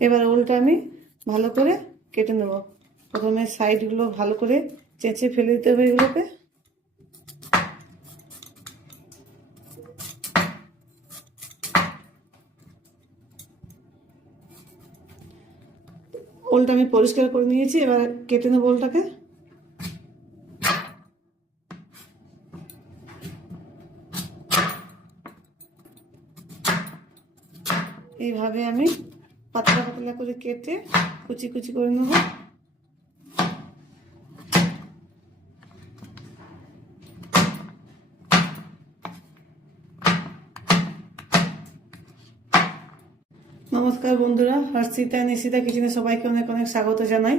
এবার ওলটা আমি ভালো করে কেটে নেব। প্রথমে সাইডগুলো ভালো করে চেঁচে ফেলে দিতে হবে এগুলোকে। ওলটা আমি পরিষ্কার করে নিয়েছি, এবার কেটে নেব ওলটাকে। এইভাবে আমি পাতলা পাতলা করে কেটে কুচি কুচি করে নেব। নমস্কার বন্ধুরা, হর্ষিতা নিশিতা কিচেনে সবাইকে অনেক অনেক স্বাগত জানাই।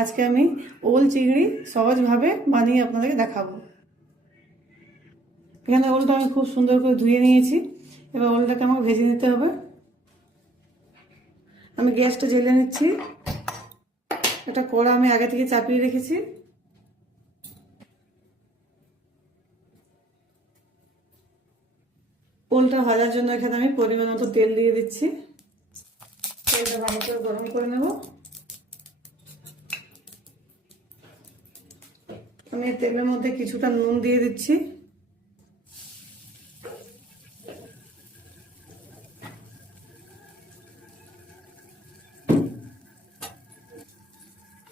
আজকে আমি ওল চিংড়ি সহজভাবে বানিয়ে আপনাদেরকে দেখাবো। এখানে ওলটা আমি খুব সুন্দর করে ধুয়ে নিয়েছি। এবার ওলটাকে আমাকে ভেজে নিতে হবে। আমি গ্যাসটা জ্বেলে নিচ্ছি। একটা কড়া আমি আগে থেকে চাপিয়ে রেখেছি। ওলটা ভাজার জন্য এখানে আমি পরিমাণ মতো তেল দিয়ে দিচ্ছি। তেলটা ভালো করে গরম করে নেব। আমি তেলের মধ্যে কিছুটা নুন দিয়ে দিচ্ছি।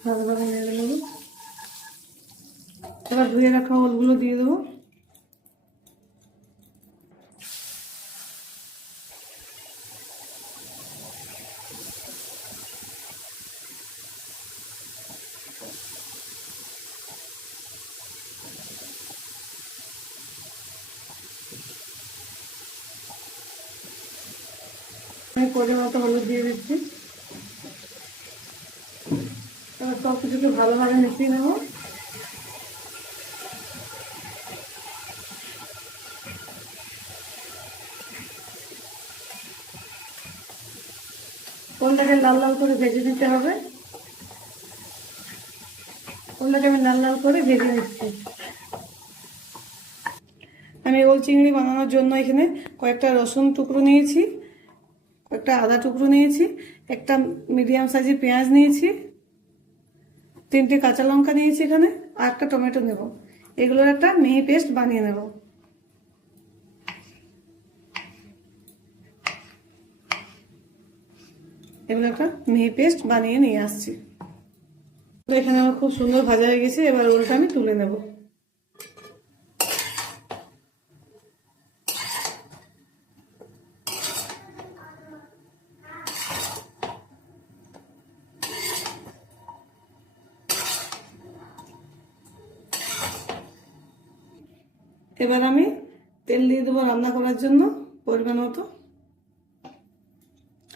ভালোভাবে নেড়ে নেব। এবার ধুয়ে রাখা ওলগুলো দিয়ে দেবো। আমি পরিমাণ মতো হলুদ দিয়ে দিচ্ছি। এবার সব কিছুকে ভালোভাবে মিশিয়ে নেব। ওলটাকে লাল লাল করে ভেজে নিতে হবে। ওলটাকে আমি লাল লাল করে ভেজে নিচ্ছি। আমি ওল চিংড়ি বানানোর জন্য এখানে কয়েকটা রসুন টুকরো নিয়েছি, কয়েকটা আদা টুকরো নিয়েছি, একটা মিডিয়াম সাইজের পেঁয়াজ নিয়েছি, 3টে কাঁচা লঙ্কা নিয়েছি এখানে, আর একটা টমেটো নেব। এগুলোর একটা মিহি পেস্ট বানিয়ে নেব। এগুলো একটা মিহি পেস্ট বানিয়ে নিয়ে আসছি। তো এখানে আমার খুব সুন্দর ভাজা হয়ে গেছে। এবার ওলটা আমি তুলে নেব। এবার আমি তেল দিয়ে দেবো রান্না করার জন্য পরিমাণ মতো।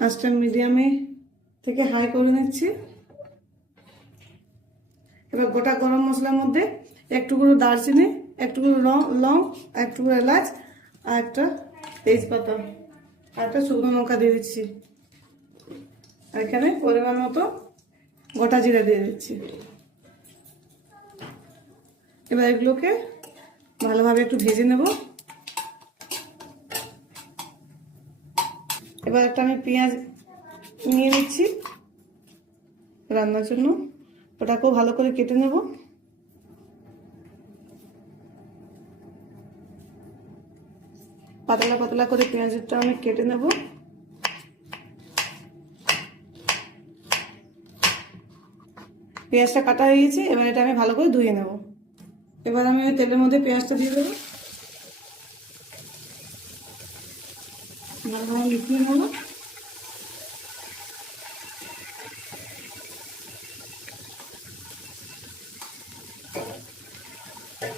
আঁচটা মিডিয়ামে থেকে হাই করে নিচ্ছি। এবার গোটা গরম মশলার মধ্যে একটু করে দারচিনি, একটু করে লং, একটু করে এলাচ, আর একটা তেজপাতা, আর একটা শুকনো লঙ্কা দিয়ে দিচ্ছি। আর এখানে পরিমাণ মতো গোটা জিরা দিয়ে দিচ্ছি। এবার এগুলোকে ভালোভাবে একটু ভেজে নেব। এবার একটা আমি পেঁয়াজ নিয়ে নিচ্ছি রান্নার জন্য। ওটাকেও ভালো করে কেটে নেব। পাতলা পাতলা করে পেঁয়াজটা আমি কেটে নেব। পেঁয়াজটা কাটা হয়ে গেছে। এবার এটা আমি ভালো করে ধুয়ে নেব। এবার আমি ওই তেলের মধ্যে পেঁয়াজটা দিয়ে দেবো। ভালোভাবে মিশিয়ে নেব।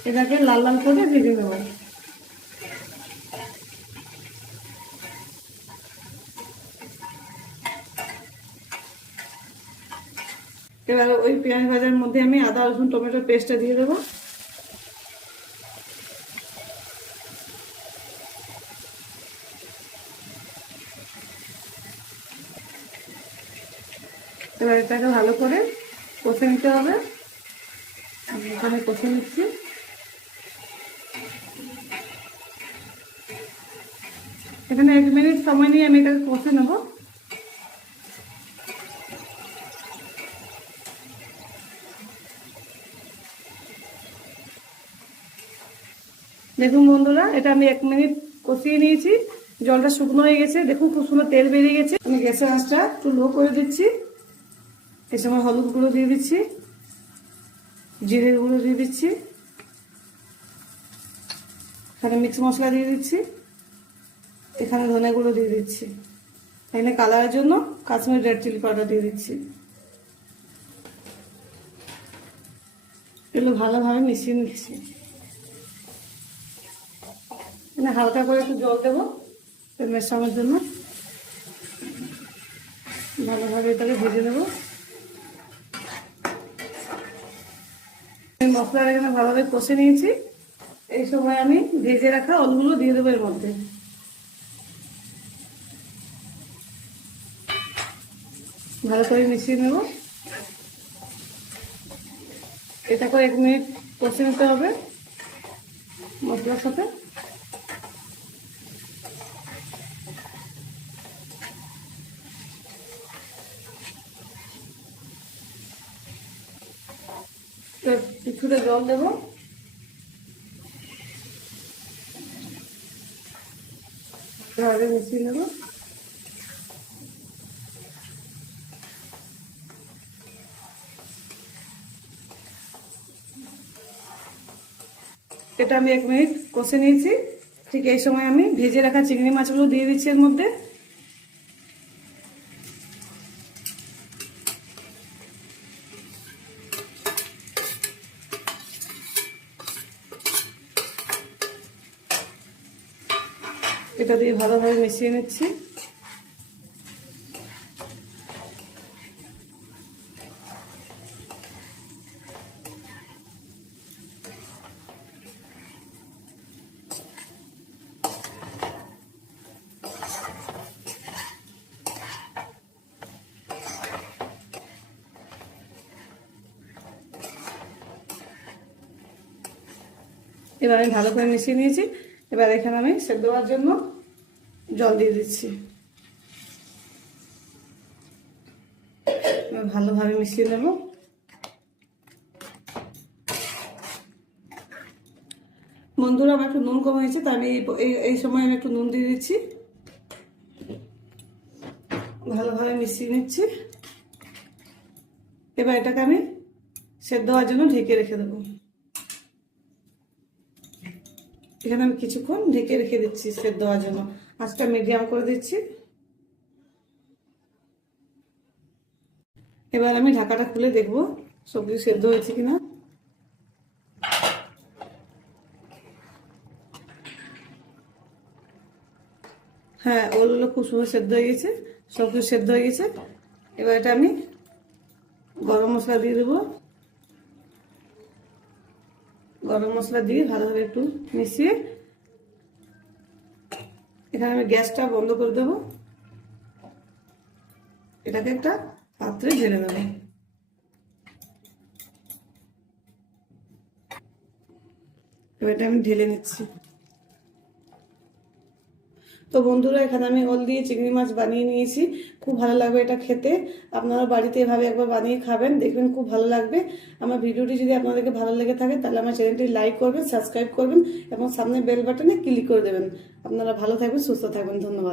এটাকে লাল লাল করে ভেজে নেব। এবার ওই পেঁয়াজ ভাজার মধ্যে আমি আদা রসুন টমেটোর পেস্টটা দিয়ে দেবো। এবার এটাকে ভালো করে কষে নিতে হবে। আমি এখানে কষে নিচ্ছি। এখানে 1 মিনিট সময় নিয়ে আমি এটাকে কষে নেব। দেখুন বন্ধুরা, এটা আমি 1 মিনিট কষিয়ে নিয়েছি, জলটা শুকনো হয়ে গেছে। দেখুন খুব সুন্দর তেল বেরিয়ে গেছে। আমি গ্যাসের আঁচটা একটু লো করে দিচ্ছি। এই সময় হলুদ গুঁড়ো দিয়ে দিচ্ছি, জিরে গুঁড়ো দিয়ে দিচ্ছি, এখানে মিক্স মশলা দিয়ে দিচ্ছি, এখানে ধনে গুঁড়ো দিয়ে দিচ্ছি, এখানে কালারের জন্য কাশ্মীরি রেড চিলি পাউডার দিয়ে দিচ্ছি। এগুলো ভালোভাবে মিশিয়ে নিচ্ছি। এখানে হালকা করে একটু জল দেবো মেশানোর জন্য। ভালোভাবে এটাকে ভেজে নেবো। মশলাটা এখানে ভালোভাবে কষে নিয়েছি। এই সময় আমি ভেজে রাখা আলুগুলো দিয়ে দেবো এর মধ্যে। ভালো করে মিশিয়ে নেব। এটা করে 1 মিনিট কষে নিতে হবে মশলার সাথে। কিছুটা জল দেবো। ভালো মিশিয়ে নেব। এটা আমি 1 মিনিট কষে নিয়েছি। ঠিক এই সময় আমি ভেজে রাখা চিংড়ি মাছগুলো দিয়ে দিচ্ছি এর মধ্যে। এটা দিয়ে ভালোভাবে মিশিয়ে নিচ্ছি। এবার আমি ভালো করে মিশিয়ে নিয়েছি। এবার এখানে আমি সেদ্ধ হওয়ার জন্য জল দিয়ে দিচ্ছি। ভালোভাবে মিশিয়ে নেব। বন্ধুরা, আমার একটু নুন কম হয়েছে, তাই আমি এই সময় আমি একটু নুন দিয়ে দিচ্ছি। ভালোভাবে মিশিয়ে নিচ্ছি। এবার এটাকে আমি সেদ্ধ হওয়ার জন্য ঢেকে রেখে দেবো। এখানে আমি কিছুক্ষণ ঢেকে রেখে দিচ্ছি সেদ্ধ হওয়ার জন্য। আঁচটা মিডিয়াম করে দিচ্ছি। এবার আমি ঢাকাটা খুলে দেখবো সবজি সেদ্ধ হয়েছে কিনা। হ্যাঁ, ওগুলো খুব সুন্দর সেদ্ধ হয়ে গেছে, সব কিছু সেদ্ধ হয়ে গেছে। এবার এটা আমি গরম মশলা দিয়ে দেবো। গরম মশলা দিয়ে ভালোভাবে একটু মিশিয়ে এখানে আমি গ্যাসটা বন্ধ করে দেবো। এটাকে একটা পাত্রে ঢেলে দেবো। এবার এটা আমি ঢেলে নিচ্ছি। তো বন্ধুরা, এখানে আমি ওল দিয়ে চিংড়ি মাছ বানিয়ে নিয়েছি। খুব ভালো লাগবে এটা খেতে। আপনারা বাড়িতে এভাবে একবার বানিয়ে খাবেন, দেখবেন খুব ভালো লাগবে। আমার ভিডিওটি যদি আপনাদেরকে ভালো লেগে থাকে তাহলে আমার চ্যানেলটি লাইক করবেন, সাবস্ক্রাইব করবেন এবং সামনে বেল বাটনে ক্লিক করে দেবেন। আপনারা ভালো থাকবেন, সুস্থ থাকবেন। ধন্যবাদ।